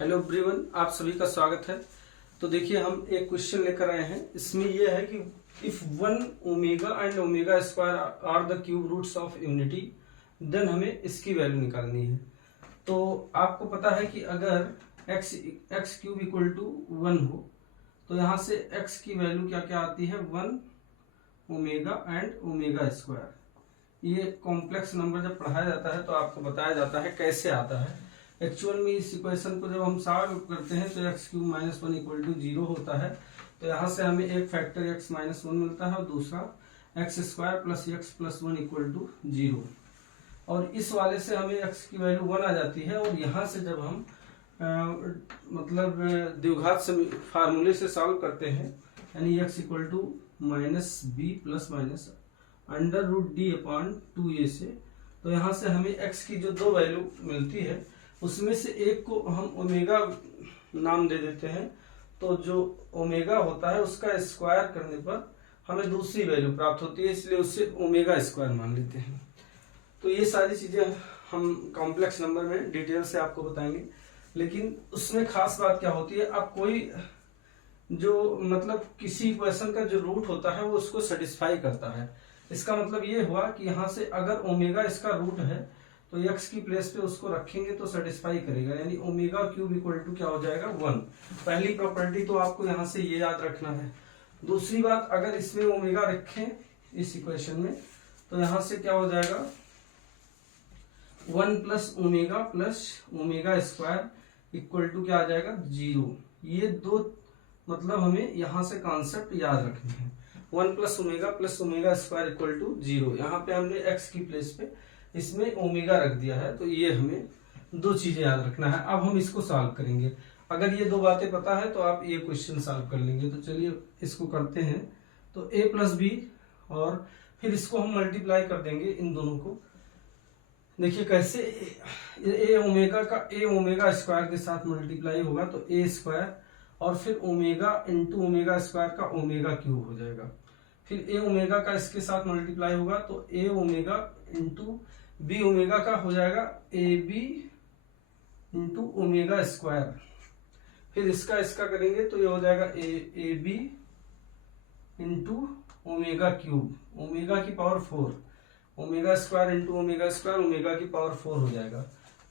Hello everyone, आप सभी का स्वागत है। तो देखिए हम एक क्वेश्चन लेकर आए हैं। इसमें यह है कि if 1 omega and omega square are the cube roots of unity, then हमें इसकी वैल्यू निकालनी है। तो आपको पता है कि अगर एक्स क्यूब इक्वल टू 1 हो तो यहाँ से एक्स की वैल्यू क्या क्या आती है, 1 ओमेगा एंड ओमेगा स्क्वायर। ये कॉम्प्लेक्स नंबर जब पढ़ाया जाता है तो आपको बताया जाता है कैसे आता है। एक्चुअल में इस इक्वेशन को जब हम सॉल्व करते हैं तो x cube minus 1 equal to 0 होता है। तो यहाँ से हमें एक फैक्टर एक्स माइनस 1 मिलता है और दूसरा x square plus x plus 1 equal to 0। और इस वाले से हमें एक्स की वैल्यू 1 आ जाती है। और यहाँ से जब हम द्विघात फार्मूले से सॉल्व करते हैं, यानी x equal to minus b plus minus under root d upon 2a से, तो यहाँ से हमें एक्स की जो दो वैल्यू मिलती है उसमें से एक को हम ओमेगा नाम दे देते हैं। तो जो ओमेगा होता है उसका स्क्वायर करने पर हमें दूसरी वैल्यू प्राप्त होती है, इसलिए उससे ओमेगा स्क्वायर मान लेते हैं। तो ये सारी चीजें हम कॉम्प्लेक्स नंबर में डिटेल से आपको बताएंगे। लेकिन उसमें खास बात क्या होती है, अब कोई जो किसी इक्वेशन का जो रूट होता है वो उसको सेटिस्फाई करता है। इसका मतलब ये हुआ कि यहाँ से अगर ओमेगा इसका रूट है तो एक्स की प्लेस पे उसको रखेंगे तो सेटिस्फाई करेगा, यानी ओमेगा क्यूब इक्वल टू क्या हो जाएगा, 1। पहली प्रॉपर्टी तो आपको यहाँ से ये याद रखना है। दूसरी बात, अगर इसमें ओमेगा रखें इस इक्वेशन में तो यहाँ से क्या हो जाएगा, 1 plus omega square equal to क्या आ जाएगा, 0। ये दो हमें यहाँ से कॉन्सेप्ट याद रखने हैं। 1 plus omega square equal to 0। यहाँ पे हमने एक्स की प्लेस पे इसमें ओमेगा रख दिया है। तो ये हमें दो चीजें याद रखना है। अब हम इसको सॉल्व करेंगे। अगर ये दो बातें पता है तो आप ये क्वेश्चन सॉल्व कर लेंगे। तो चलिए इसको करते हैं। तो a प्लस बी और फिर इसको हम मल्टीप्लाई कर देंगे इन दोनों को। देखिए कैसे, ए ओमेगा स्क्वायर के साथ मल्टीप्लाई होगा तो ए स्क्वायर और फिर ओमेगा इंटू ओमेगा स्क्वायर का ओमेगा क्यूब हो जाएगा। फिर ए ओमेगा का इसके साथ मल्टीप्लाई होगा तो A omega into B omega का हो जाएगा A B into omega square. फिर इसका करेंगे तो ये हो जाएगा A B into omega cube, omega की power 4, omega square into omega square, omega की पावर 4 हो जाएगा।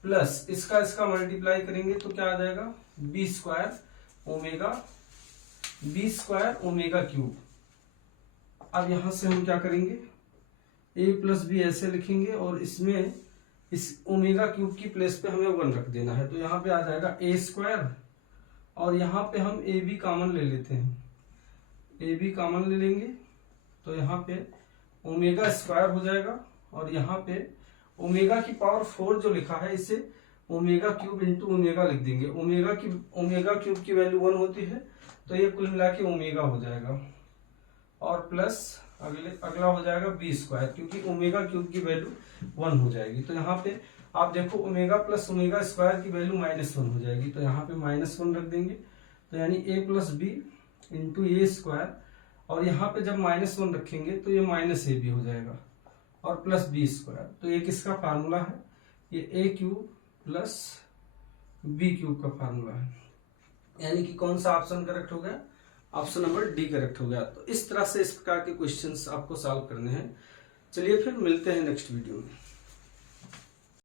प्लस इसका मल्टीप्लाई करेंगे तो क्या आ जाएगा, बी स्क्वायर ओमेगा क्यूब। अब यहां से हम क्या करेंगे, a प्लस बी ऐसे लिखेंगे और इसमें इस ओमेगा क्यूब की प्लेस पे हमें 1 रख देना है। तो यहाँ पे आ जाएगा a स्क्वायर और यहाँ पे हम ए बी कॉमन ले लेते हैं, ए बी कॉमन ले लेंगे तो यहाँ पे ओमेगा स्क्वायर हो जाएगा। और यहाँ पे ओमेगा की पावर 4 जो लिखा है इसे ओमेगा क्यूब इंटू ओमेगा लिख देंगे। ओमेगा क्यूब की वैल्यू 1 होती है तो ये कुल मिला के ओमेगा हो जाएगा। और प्लस अगला हो जाएगा बी स्क्वायर, क्योंकि ओमेगा क्यूब की वैल्यू 1 हो जाएगी। तो यहाँ पे आप देखो ओमेगा प्लस ओमेगा स्क्वायर की वैल्यू -1 हो जाएगी। तो यहाँ पे -1 रख देंगे तो यानी a plus b into a square. और यहाँ पे जब -1 रखेंगे तो ये -a भी हो जाएगा और प्लस बी स्क्वायर। तो ये किसका फार्मूला है, ये a cube plus b cube का फार्मूला है। यानी कि कौन सा ऑप्शन करेक्ट हो गया, ऑप्शन नंबर डी करेक्ट हो गया। तो इस तरह से इस प्रकार के क्वेश्चंस आपको सॉल्व करने हैं। चलिए फिर मिलते हैं नेक्स्ट वीडियो में।